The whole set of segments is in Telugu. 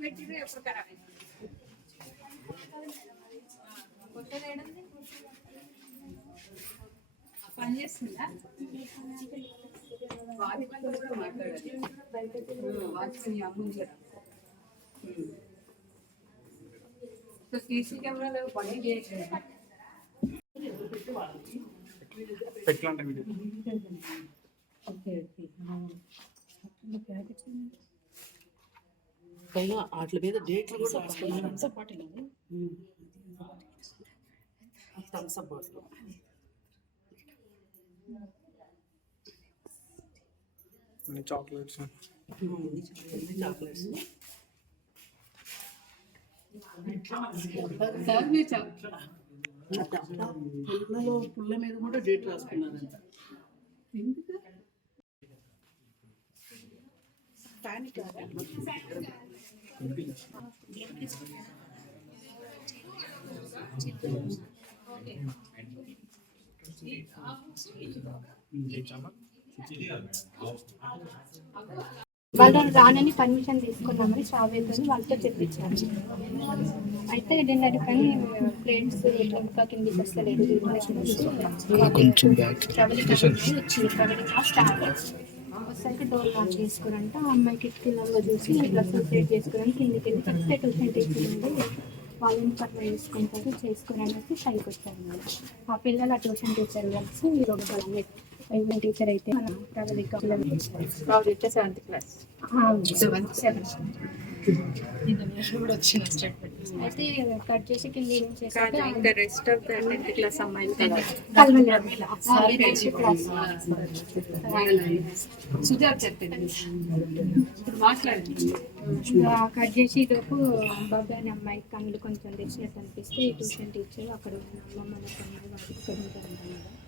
పెట్టిరు ఎప్పుడు ఖరాబ్ అయింది కొత్తది ఏడుంది పని చేస్తుందా వాచ్మెన్తో కూడా మాట్లాడాలి వాచ్మెన్ అమ్ముంది కదా సో సీసీ కెమెరాలో పని చేయట్లేదు పెట్టాలంటే వీడియో. ఓకే ఓకే పైగా వాటి మీద డేట్లు కూడా రాసుకున్నారు thumbs up bottle chocolates. Chocolates. పుల్లలో పుల్ల మీద కూడా డేట్ రాసుకున్నారంట వాళ్ళు రానని పర్మిషన్ తీసుకున్నామని షావేదని వాళ్ళతో చెప్పించారు అయితే డిన్నర్ కానీ ప్లేట్స్ ఇంకా కిందికి వస్తలేదు వచ్చేసరికి డోర్ లాక్ చేసుకురంట. ఆ అమ్మాయి కిటికీలలో చూసి డ్రెస్ సెట్ చేసుకుని కిందికి వెళ్ళి చెప్తే ట్యూషన్ టీచర్ ఉంది వాళ్ళని పట్ల చేసుకుంటారు చేసుకుని అనేసి పైకి వచ్చారు ఆ పిల్లలు ఆ ట్యూషన్ టీచర్ కలిసి ఈ రోజు ఈవెన్ టీచర్ అయితే మన ప్రాజెక్ట్ సెవెంత్ క్లాస్ అయితే కట్ చేసి కింద ఇంకా rest of the tenth class అమ్మాయిలు సుజాత్ చెప్పింది కట్ చేసి లోపు బాబాయ్ అనే అమ్మాయి కళ్ళు కొంచెం తెచ్చినట్టు అనిపిస్తే ఈ ట్యూషన్ టీచర్ అక్కడ ఉన్న అమ్మమ్మ ఇక్కడ ఉంటారు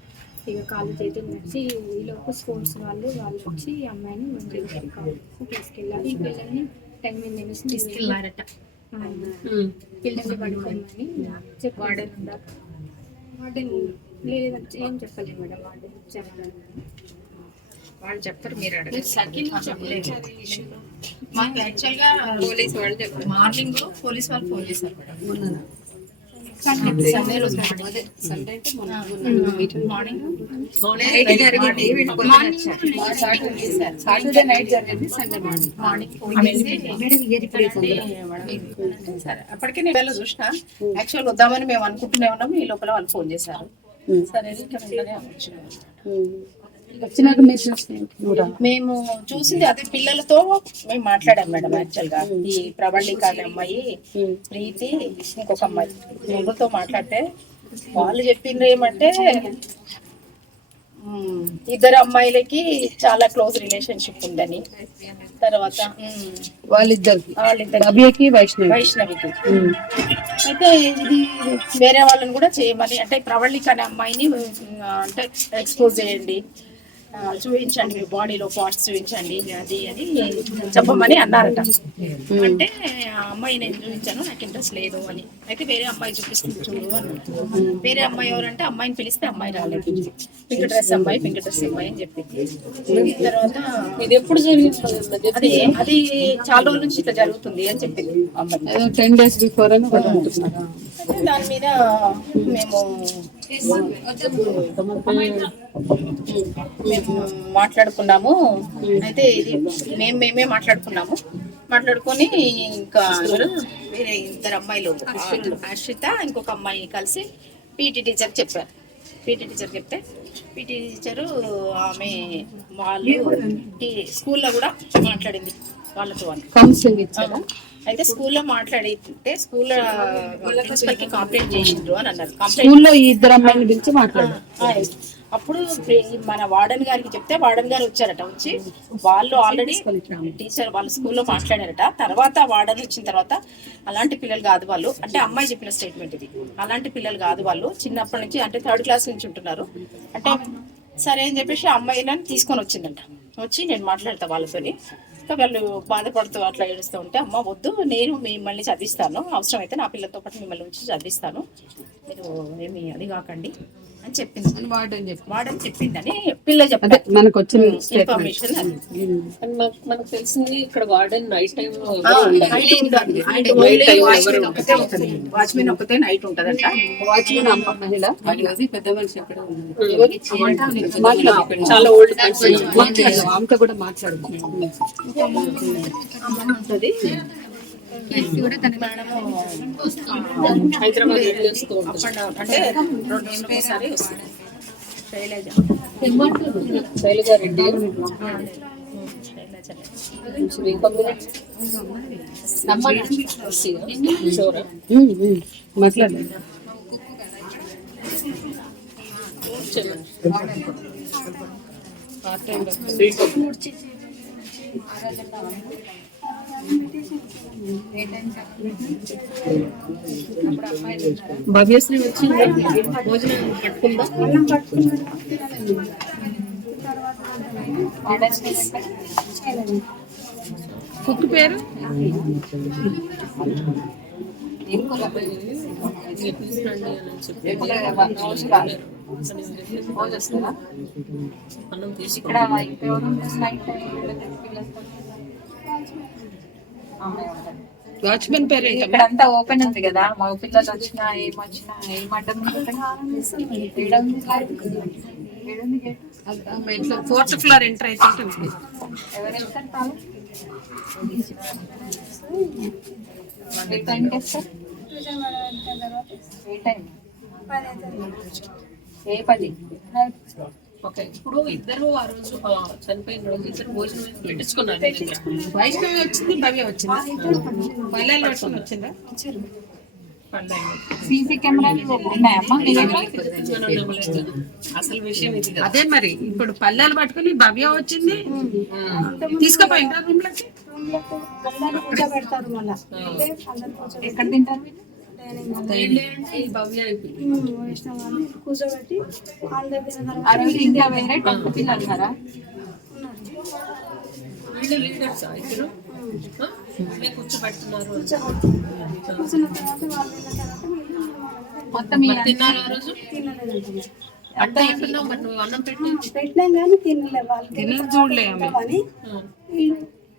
ఇక కాలు చేతులు నడిచి ఈలోపు స్పోర్ట్స్ వాళ్ళు వాళ్ళు వచ్చి ఈ అమ్మాయిని మంచిగా తీసుకెళ్ళారు ఈ పిల్లల్ని టెన్ మినిట్స్ తీసుకెళ్ళారట పిల్లల్ని పడుకోమని వార్డెన్ ఉండాలి వార్డెన్ లేదంటే ఏం చెప్పలేదు మేడం. వార్డెన్ చెప్పాలి వాళ్ళు చెప్పరు మీరు అడగండి సర్కిల్ చెప్పలేదు. మాకు యాక్చువల్గా పోలీస్ వాళ్ళు చెప్పారు. మార్నింగ్ పోలీస్ వాళ్ళు ఫోన్ చేశారు మేడం. సాటర్డే నైట్ జరిగింది. సండే మార్నింగ్ మార్నింగ్ ఫోన్ చేసి సరే అప్పటికే నేను చూసిన? యాక్చువల్ వద్దామని మేము అనుకుంటూనే ఉన్నాము ఈ లోపల వాళ్ళు ఫోన్ చేశారు. సరే వెంటనే వచ్చినాము. వచ్చినాక మీరు చూస్తే మేము చూసింది అదే పిల్లలతో మేము మాట్లాడాం మేడం యాక్చువల్గా. ఈ ప్రవళిక అనే అమ్మాయి ప్రీతి ఇంకొక అమ్మాయి. ముగ్గురుతో మాట్లాడితే వాళ్ళు చెప్పిండ్రు ఏమంటే ఇద్దరు అమ్మాయిలకి చాలా క్లోజ్ రిలేషన్షిప్ ఉందని. తర్వాత వాళ్ళిద్దరు. అభియకి వైష్ణవి. వైష్ణవికి. అయితే ఇది వేరే వాళ్ళని కూడా చేయమని అంటే ప్రవళిక అనే అమ్మాయిని అంటే ఎక్స్పోజ్ చేయండి. చూపించండి మీ బాడీలో పార్ట్స్ చూపించండి అది అని చెప్పమని అన్నారట. అంటే ఆ అమ్మాయి నేను చూపించాను నాకు ఇంట్రెస్ట్ లేదు అని. అయితే వేరే అమ్మాయి చూపిస్తుంది చూడు అన్నారు వేరే అమ్మాయి ఎవరంటే అమ్మాయిని పిలిస్తే అమ్మాయి రాలేదు. పింక్ డ్రెస్ అమ్మాయి పింక్ డ్రెస్ అమ్మాయి అని చెప్పింది. తర్వాత ఇది ఎప్పుడు జరిగింది? అది అది చాలా రోజుల నుంచి ఇట్లా జరుగుతుంది అని చెప్పింది అమ్మాయి. టెన్ డేస్ బిఫోర్ అని దాని మీద మేము మేము మాట్లాడుకున్నాము. అయితే ఇది మేము మేమే మాట్లాడుకున్నాము. మాట్లాడుకొని ఇంకా ఎవరు వేరే ఇద్దరు అమ్మాయిలు ఆశ్రిత ఇంకొక అమ్మాయి కలిసి పీటీ టీచర్ చెప్పారు. పీటీ టీచర్ చెప్తే పీటీ టీచరు ఆమె వాళ్ళు టీ- స్కూల్లో కూడా మాట్లాడింది. వాళ్ళతో కౌన్సిలింగ్ ఇచ్చారా? అయితే స్కూల్లో మాట్లాడితే స్కూల్లో ప్రిన్సిపల్కి కంప్లైంట్ చేసిండ్రు అని అన్నారు. స్కూల్లో ఇద్దరు అమ్మాయిని పిలిచి మాట్లాడారు. అప్పుడు మన వార్డెన్ గారికి చెప్తే వార్డెన్ గారు వచ్చారట వచ్చి వాళ్ళు ఆల్రెడీ టీచర్ వాళ్ళ స్కూల్లో మాట్లాడారట. తర్వాత వార్డెన్ వచ్చిన తర్వాత అలాంటి పిల్లలు కాదు వాళ్ళు. అంటే అమ్మాయి చెప్పిన స్టేట్మెంట్ ఇది. అలాంటి పిల్లలు కాదు వాళ్ళు. చిన్నప్పటి నుంచి అంటే థర్డ్ క్లాస్ నుంచి ఉంటున్నారు. అంటే సరే అని చెప్పేసి అమ్మాయిలను తీసుకొని వచ్చిందంట. వచ్చి నేను మాట్లాడతా వాళ్ళతోని. ఇంకా వాళ్ళు బాధపడుతూ అట్లా ఏడుస్తూ ఉంటే అమ్మ వద్దు నేను మిమ్మల్ని చదివిస్తాను. అవసరమైతే నా పిల్లలతో పాటు మిమ్మల్ని ఉంచి చదివిస్తాను. మీరు ఏమి అది కాకండి. అని చెప్పింది. వాడని చెప్పి వాడని చెప్పిందని పిల్ల అదే చెప్పారు. మనకు వచ్చిన ఇన్ఫర్మేషన్ మనకు తెలిసింది ఇక్కడ వార్డెన్ నైట్ టైం వాచ్మెన్ ఒకతే నైట్ ఉంటదంట. వాచ్మెన్ అమ్మ మహిళ. అది పెద్ద మనిషి అక్కడ ఉంది. మాట్లాడు. చాలా ఓల్డ్ మాట్లాడు. ఆమెతో కూడా మాట్లాడు. కూడా తన హైదరాబాద్ అంటే శైలజ శైలజ రెడ్డి. శైలజ షోరా మాట్లాడు పార్ట్ టైం భవ్యశ్రీ వచ్చి భోజనం పట్టుకుందా? కుక్ పేరు? అన్నం తీసుకురా వాచ్మెన్ పేరు? ఇక్కడంతా ఓపెన్ ఉంది కదా మా పిల్లలు వచ్చినా ఏమొచ్చినా ఏం అడ్డం ఉంటుంది? ఈడ ఉంది ఈడ ఉంది gate. అమ్మ ఇంట్లో ఫోర్త్ ఫ్లోర్ ఎంటర్ అయితే ఉంటుంది ఎవరు వెళ్తారు ఏ పది ఓకే ఇప్పుడు ఇద్దరు ఆ రోజు చనిపోయిన రోజు ఇద్దరు భోజనం పెట్టించుకున్నారు. వైష్ణవి వచ్చింది భవ్య వచ్చింది? సీసీ కెమెరాలు ఉన్నాయమ్మా. అసలు విషయం ఇది కదా. అదే మరి ఇప్పుడు పల్లెలు పట్టుకుని భవ్య వచ్చింది. తీసుకుపోయిందా రూమ్లోకి ఎక్కడ తింటారు వీళ్ళు? వీళ్ళే కూర్చోబెట్టి అందరు తిన్న తర్వాత ఇంకా వేరే పిల్లలు కూర్చోబెడుతున్నారు కూర్చున్న తర్వాత వాళ్ళు తిన్న తర్వాత మొత్తం తినలేదు పెట్టి పెట్టినాం కానీ తినలే వాళ్ళు తినదు చూడలే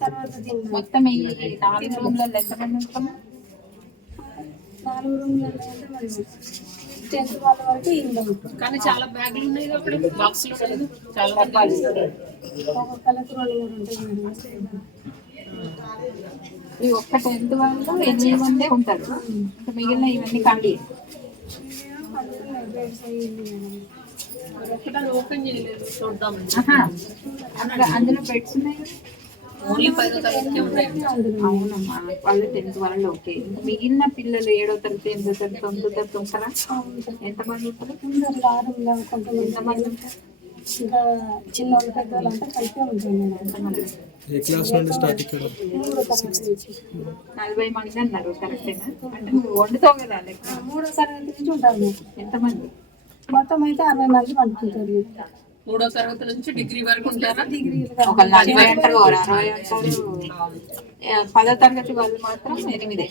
తర్వాత మొత్తం ఈ నాలుగు రూమ్లలో ఉంటాము నాలుగు మరి టెన్త్ వాళ్ళ వరకు ఇందాం కానీ చాలా బ్యాగులు ఉన్నాయి అక్కడ? బాక్స్లో లేదు చాలా మంది ఒక్కొక్కరికి రెండు మూడు. ఉంటాయి ఈ ఒక్క టెన్త్ వాళ్ళు ఎనిమిది మందే ఉంటారు? మిగిలిన ఇవన్నీ ఖాళీ. ఒక్కదాన్ని ఓపెన్ చేయలేదు. అందులో అందులో బెడ్స్ ఉన్నాయి అవునమ్మా వాళ్ళు టెన్త్ వాళ్ళు ఓకే. మిగిలిన పిల్లలు ఏడో తరగతి ఎనిమిదో తరగతి తొమ్మిదో తరగతి ఉంటారా? ఎంతమంది ఉంటారు? ఎంతమంది పెద్దవాళ్ళు అంతా కలిపే ఉంటారు మేడం. ఎంతమంది ఏ క్లాస్ నుండి స్టార్ట్ ఇక్కడ? మూడో తరగతి నుంచి. నలభై మంది అన్నారు కరెక్టేనా? అంటే నువ్వు వండుతావు కదా మూడో తరగతి నుంచి ఉంటారు మేము ఎంతమంది మొత్తం అయితే అరవై మంది పండుకుంటారు మూడో తరగతి నుంచి డిగ్రీ వరకు ఉంటారా? ఒక నలభై అంటారు ఒక అరవై అంటారు. ఏ, పదో తరగతి వాళ్ళు మాత్రం ఎనిమిదే.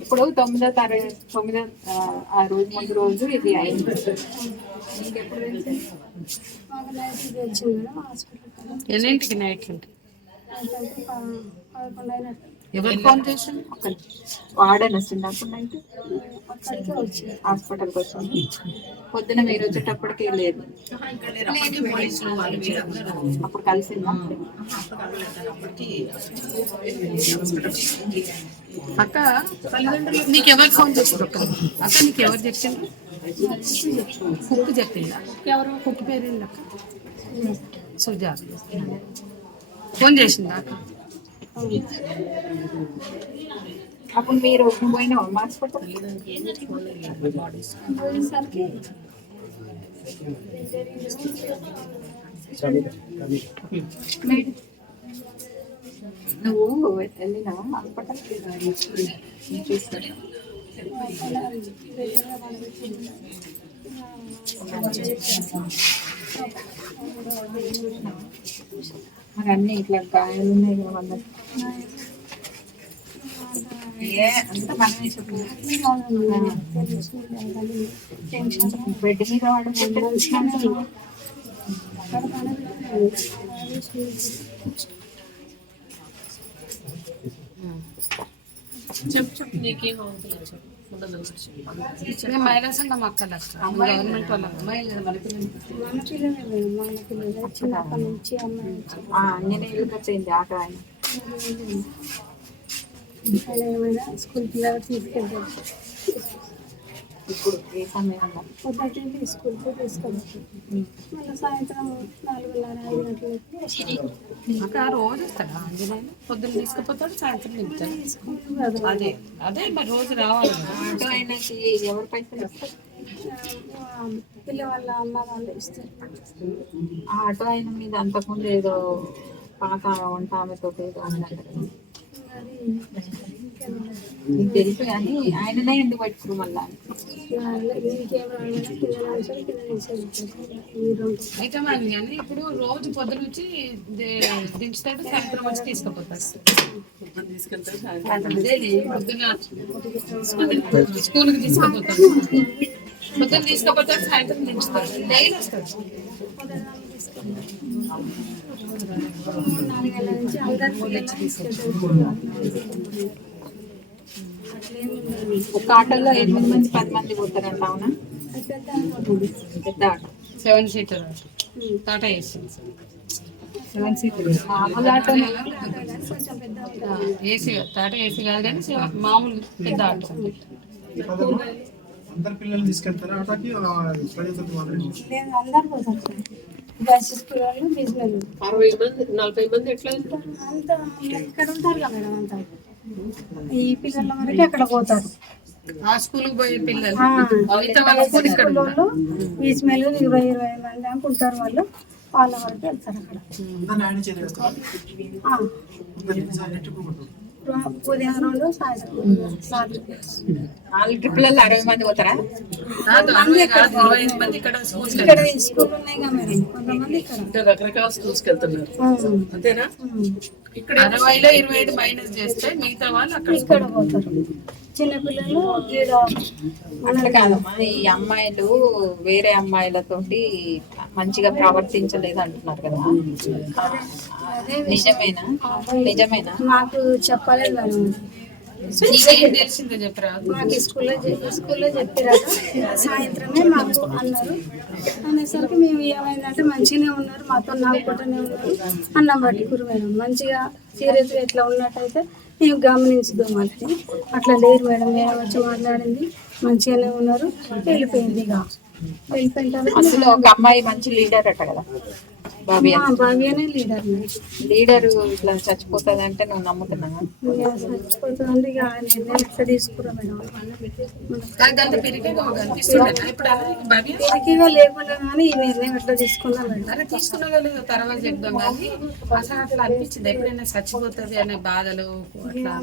ఇప్పుడు తొమ్మిదో తరగతి తొమ్మిదో ఆ, రోజు ముందు రోజు ఇది అయింది. ఎన్నింటికి నైట్ ఉంటాయి ఎవరు ఫోన్ చేసింది వాడని వస్తుంది అప్పుడు నైట్ హాస్పిటల్కి వచ్చింది పొద్దున మీరు వచ్చేటప్పటికి లేదు. అప్పుడు కలిసిందా? అక్క నీకు ఎవరు ఫోన్ చేసింది అక్క అక్క నీకు ఎవరు చెప్పింది కుక్ చెప్పిందా? ఎవరు కుక్ పేరు అక్క? సుజాత. ఫోన్ చేసిందా అక్క? అప్పుడు మీరు పోయినావా హాస్పిటల్ పోయేసరికి నువ్వు వెళ్ళినావా హాస్పిటల్ చూస్తాను మరి అన్ని ఇట్లా గాయాలు ఉన్నాయి కదా వాళ్ళకి బెడ్ మీద చెప్పు. చెప్పు నీకేం. మేము మైనస్ ఉన్నాం అక్కడ గవర్నమెంట్ వాళ్ళం అమ్మాయి లేదు మన పిల్లలు. మన పిల్లలే మేడం మన పిల్లలే. చిన్నప్పటి నుంచి అమ్మాయి అన్ని ఆట ఆయన ఆయన ఏమైనా స్కూల్ పిల్లలు తీసుకెళ్తారు ఇప్పుడు ఏ సమయంలో పొద్దుటే స్కూల్కి తీసుకెళ్తారు మళ్ళీ సాయంత్రం నాలుగున్నర ఐదు గంటలకి అక్కడ రోజు ఇస్తాడా ఆంజనేయులు పొద్దున్న తీసుకుపోతాడు సాయంత్రం నింపుతాడు అదే అదే మరి రోజు రావాలి ఆటో అయినకి ఎవరు పైసలు ఇస్తారు అమ్మ వాళ్ళు ఇస్తారు ఆ ఆటో అయిన మీద అంతకుముందు ఏదో పాత వంట ఆమెతో నీకు తెలుసు కానీ ఆయననే ఎందుకు పెట్టుకురు మళ్ళా అయితే మరి కానీ ఇప్పుడు రోజు పొద్దున వచ్చి దించుతాడు సాయంత్రం వచ్చి తీసుకుపోతారు తీసుకెళ్తే సాయంత్రం అదే పొద్దున స్కూల్కి తీసుకుపోతాడు పొద్దున్న తీసుకుపోతాడు సాయంత్రం దించుతాడు డైలీ వస్తాడు నాలుగేళ్ళ నుంచి అందరు పిల్లలు తీసుకెళ్తారు అట్లేం ఉండదు. ఒక ఆటోలో ఎనిమిది మంది పది మంది పోతారంట అవునా? పెద్ద అనుకుంటుంది. పెద్ద auto. Seven seater Tata AC seven seater మామూలు ఆటో కొంచెం పెద్ద ఉంటుంది. ఏసీ టాటా ఏసీ కాదు కానీ సెవెన్- మామూలు పెద్ద ఆటో. అందరు పిల్లల్ని తీసుకెళ్తారా? ఆటోకి ప్రజల తోటి మాట్లాడి లేదు అందరు పోతారు. స్కూల్ వాళ్ళు బిజినెస్ అరవై మంది నలభై మంది ఎట్లా వెళ్తారు? అంతా ఇక్కడ ఉంటారు కదా మేడం అంతా? ఈ పిల్లల వరకు అక్కడ పోతారు. ఆ స్కూల్కి పోయే పిల్లలు. వాళ్ళ స్కూల్ ఇక్కడ స్కూల్ వాళ్ళు బీచ్మేలు ఇరవై ఇరవై మంది దాకా ఉంటారు వాళ్ళు. వాళ్ళ వరకు వెళ్తారు అక్కడ. నాలుగు ట్రిప్లలో అరవై మంది పోతారా? అరవై రకరకాల స్కూల్స్కి వెళ్తున్నారు. అంతేనా? ఇక్కడ అరవైలో ఇరవై ఐదు మైనస్ చేస్తే మిగతా వాళ్ళు అక్కడ ఇక్కడ పోతారు. చిన్నపిల్లలు ఈడ అట్లా కాదమ్మా ఈ అమ్మాయిలు వేరే అమ్మాయిలతోటి మంచిగా ప్రవర్తించలేదు అంటున్నారు కదా నిజమేనా? నిజమేనా? మాకు చెప్పలేదు మేడం నీకేం తెలిసిందో చెప్పరా? మాకు స్కూల్లో చె- స్కూల్లో చెప్పారట సాయంత్రమే మాకు అన్నారు. అనేసరికి మేము ఏమైందంటే మంచిగానే ఉన్నారు మాతో నవ్వుకుంటూనే ఉన్నారు. అన్నం పట్టుకురు మేడం మంచిగా సీరియస్గా ఇట్లా ఉన్నట్టయితే మేము గమనించుదాం వాళ్ళని అట్లా లేరు మేడం మేడం వచ్చి మాట్లాడింది మంచిగానే ఉన్నారు వెళ్ళిపోయింది ఇక. వెళ్ళిపోయిన తర్వాత అసలు ఒక అమ్మాయి మంచి లీడర్ అట కదా. బాబీనే లీడర్ లీడర్ ఇట్లా చచ్చిపోతుంది అంటే నువ్వు నమ్ముతున్నావా? చచ్చిపోతుంది ఇక నిర్ణయం ఎట్లా తీసుకురా మేడం? భవ్య లేకుండా కానీ ఈ నిర్ణయం ఎట్లా తీసుకున్నా మేడం? తీసుకున్న వాళ్ళు తర్వాత చెప్దాం కానీ అసలు అట్లా అనిపించింది? ఎప్పుడైనా చచ్చిపోతుంది అనే బాధలు అట్లా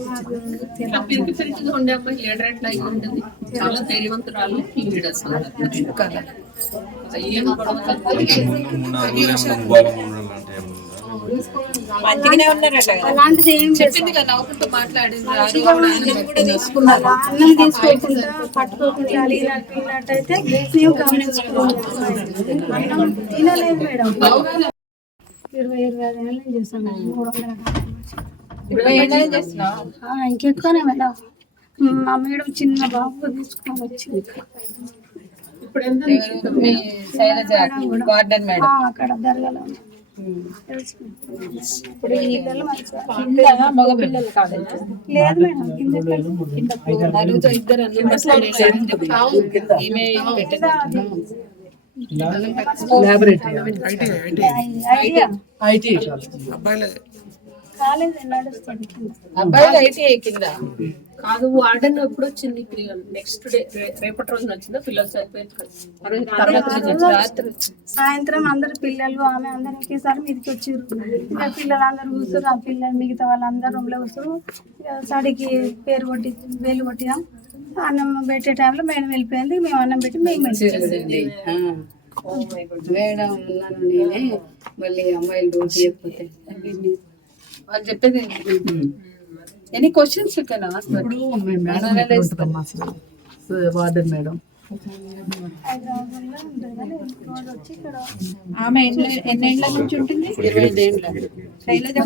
ఇట్లా పిరికి పిరికిగా ఉండే అమ్మాయి లీడర్ ఎట్లా అయి ఉంటుంది. చాలా ధైర్యవంతురాలు లీడర్స్ కదా. ఏం గొడవ మంచిగానే ఉన్నారట అలాంటిది ఏం చెప్పింది కదా నవ్వుకుంటూ మాట్లాడింది కూడా తీసుకున్నారు అన్నం తీసుకోకుండా పట్టుకోకుండా అలిగినట్టు మేము గమనించుకున్నాం అన్నం తినలేదు మేడం ఇరవై ఇరవై ఐదు ఏళ్ళు మేడం మూడు వందల ఇరవై ఇంకెక్కువనే మేడం మా మేడం చిన్న బాబు తీసుకొని వచ్చింది మీ శైలజ గార్డెన్ మేడం ఆ, అక్కడ దర్గాలో ఉంది. ఇప్పుడు ఈ ఇద్దరు మంచిగా కింద మగ పిల్లలు కాదు లేదు మేడం కింద ఎక్కడ? కింద ఫ్లోర్ నలుగురు ఇద్దరు ఈమె పెట్టింది ఐడియా ఐటీ కాలేదు నడుస్తుంది కింద. అబ్బాయిలు ఐటీ కింద కాదు వార్డెన్ ఎప్పుడు వచ్చింది నెక్స్ట్ డే రేపటి రోజున వచ్చిందా? పిల్లలు? రాత్రి సాయంత్రం అందరు పిల్లలు ఆమె అందరు ఒకేసారి మీదకి వచ్చారు. ఇక పిల్లలు అందరు కూర్చోరు ఆ పిల్లలు మిగతా వాళ్ళందరూ రూమ్లో కూర్చోరు సడికి పేరు కొట్టి వేలు కొట్టినాం. అన్నం పెట్టే టైంలో మేడం వెళ్ళిపోయింది మేము అన్నం పెట్టి మేము వెళ్ళిపోయాం. మేడం ఉన్నాను నేనే మళ్ళీ అమ్మాయిలు డ్యూటీ చేయకపోతే. వాళ్ళు చెప్పేది any questions you can ask ఇప్పుడు మీ మేడం అసలు సో వార్డెన్ మేడం ఆమె ఎన్ని ఎన్నేళ్ళ నుంచి ఉంటుంది ఇరవై శైలజ